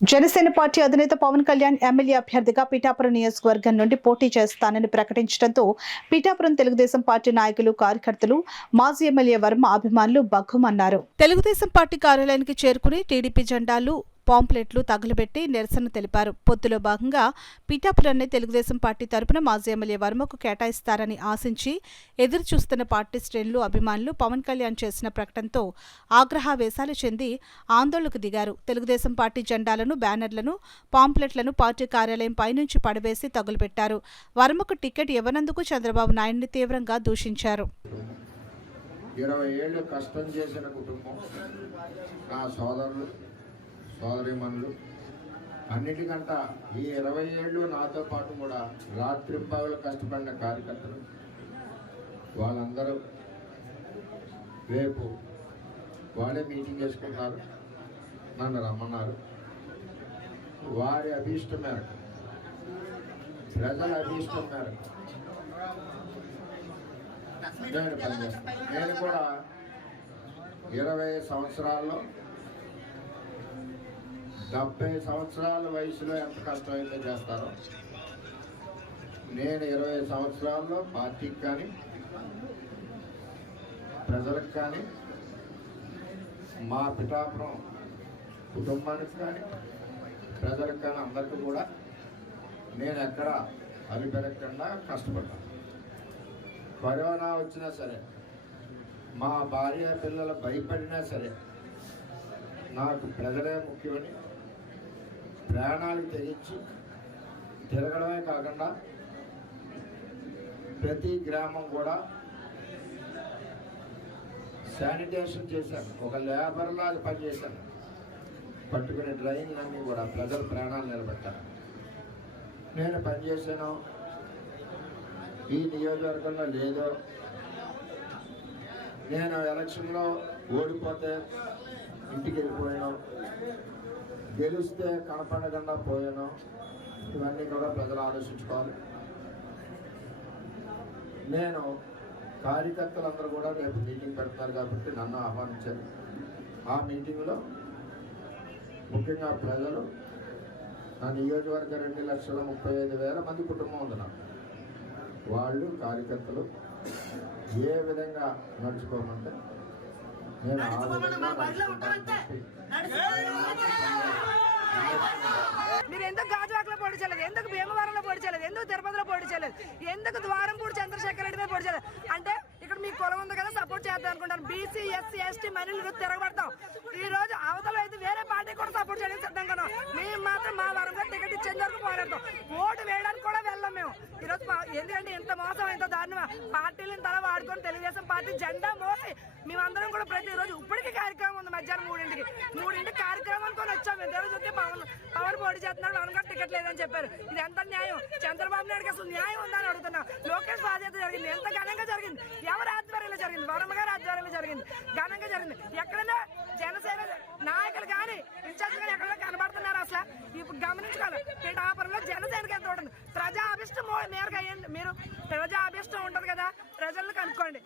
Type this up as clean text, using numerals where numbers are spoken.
Janasena party అధినేత Pawan Kalyan MLA అభ్యర్థిగా పిఠాపురం నియోజకవర్గం నుండి పోటీ చేస్తానని ప్రకటించడంతో పిఠాపురం తెలుగుదేశం పార్టీ నాయకులు, కార్యకర్తలు, మాజీ ఎమ్మెల్యే వర్మ అభిమానులు బగ్గుమన్నారు. తెలుగుదేశం పార్టీ కార్యాలయానికి చేరుకుని టీడీపీ జెండాలు, పాంప్లెట్లు తగులబెట్టి నిరసన తెలిపారు. పొత్తులో భాగంగా పిఠాపురాన్ని తెలుగుదేశం పార్టీ తరపున మాజీ ఎమ్మెల్యే వర్మకు కేటాయిస్తారని ఆశించి ఎదురు చూస్తున్న పార్టీ శ్రేణులు, అభిమానులు పవన్ కళ్యాణ్ చేసిన ప్రకటనతో ఆగ్రహావేశాలు చెంది ఆందోళనకు దిగారు. తెలుగుదేశం పార్టీ జెండాలను, బ్యానర్లను, పాంప్లెట్లను పార్టీ కార్యాలయం పైనుంచి పడవేసి తగులబెట్టారు. వర్మకు టికెట్ ఇవ్వనందుకు చంద్రబాబు నాయుడిని తీవ్రంగా దూషించారు. 20 ఏళ్ళు కష్టం చేసిన కుటుంబం, నా సోదరులు, సోదరీమణులు, అన్నిటికంట ఈ 20 ఏళ్ళు నాతో పాటు కూడా రాత్రింపగలు కష్టపడిన కార్యకర్తలు, వాళ్ళందరూ రేపు వాళ్ళే మీటింగ్ చేసుకుంటున్నారు, నన్ను రమ్మన్నారు. వారి అభీష్టం మేరకు, ప్రజల అభీష్టం మేరకు నేను పనిచేస్తాను. నేను కూడా 20 సంవత్సరాల్లో 70 సంవత్సరాల వయసులో ఎంత కష్టమైతే చేస్తారో, నేను 20 సంవత్సరాల్లో పార్టీకి కానీ, ప్రజలకు కానీ, మా పిఠాపురం కుటుంబానికి కానీ, ప్రజలకు కానీ అందరికీ కూడా నేను ఎక్కడ అరిపెరగకుండా కష్టపడ్డాను. కరోనా వచ్చినా సరే, మా భార్య పిల్లలు భయపడినా సరే, నాకు ప్రజలే ముఖ్యమని ప్రాణాలు తెగించి తిరగడమే కాకుండా ప్రతి గ్రామం కూడా శానిటేషన్ చేశాను. ఒక లేబర్లా పనిచేశాను. పట్టుకునే డ్రైన్లన్నీ కూడా ప్రజల ప్రాణాలు నిలబెట్టాను. నేను పనిచేశాను. ఈ నియోజకవర్గంలో లేదో, నేను ఎలక్షన్లో ఓడిపోతే ఇంటికి వెళ్ళిపోయాను, గెలిస్తే కనపడకుండా పోయాను. ఇవన్నీ కూడా ప్రజలు ఆలోచించుకోవాలి. నేను కార్యకర్తలందరూ కూడా రేపు మీటింగ్ పెడతారు కాబట్టి నన్ను ఆహ్వానించారు. ఆ మీటింగ్లో ముఖ్యంగా ప్రజలు, నా నియోజకవర్గ 2,35,000 మంది కుటుంబం ఉంది నాకు. వాళ్ళు కార్యకర్తలు ఏ విధంగా నడుచుకోమంటే నేను ఆ విధంగా నడుచుకుంటానని చెప్పి. మీరు ఎందుకు గాజువాకలో పోటీ చేయలేదు, ఎందుకు భీమవరంలో పోటీ చేయలేదు, ఎందుకు తిరుపతిలో పోటీ చేయలేదు, ఎందుకు ద్వారంపూడి చంద్రశేఖర్ రెడ్డి మీద పోటీ చేయలేదు అంటే ఇక్కడ మీ కులం ఉంది కదా సపోర్ట్ చేద్దాం అనుకుంటాను. బీసీ, ఎస్సీ, ఎస్టీ మహిళలు తిరగబడతాం. ఈ రోజు అవతల అయితే వేరే పార్టీ కూడా సపోర్ట్ చేయడానికి సిద్ధంగా ఉన్నాం. మేము మాత్రం మా వరంగా టికెట్ ఇచ్చేంత వరకు పోరాడతాం. ఓటు వేయడానికి కూడా వెళ్ళాం మేము. ఈరోజు ఎందుకంటే ఇంత మోసం, ఇంత దారుణమా, పార్టీలను తల వాడుకొని తెలుగుదేశం పార్టీ జెండా మోసి మేమందరం కూడా ప్రతిరోజు ఇప్పటికీ కార్యక్రమం ఉంది. మధ్యాహ్నం 3ంటికి కార్యక్రమం అనుకొని వచ్చాం. మేము తెలుగు చూస్తే పవన్ పోటీ చేస్తున్నాడు, పవన్ గారు టికెట్ లేదని చెప్పారు. ఇది ఎంత న్యాయం? చంద్రబాబు నాయుడుకి అసలు న్యాయం ఉందని అడుగుతున్నాం. లోకేష్ బాధ్యత జరిగింది, ఎంత ఘనంగా జరిగింది, ఎవరి ఆధ్వర్యంలో జరిగింది, వర్మ గారి ఆధ్వర్యంలో జరిగింది, ఘనంగా జరిగింది. ఎక్కడైనా జనసేన నాయకులు కానీ, ఇన్ఛార్జ్ కానీ ఎక్కడైనా కనబడుతున్నారు? అసలు ఇప్పుడు గమనించుకోవాలి. పిఠాపురంలో జనసేనకి ఎంత ఉంటుంది? ప్రజా అభిష్టం మేరకు అయ్యండి. మీరు ప్రజా అభిష్టం ఉంటుంది కదా, ప్రజలను కనుక్కోండి.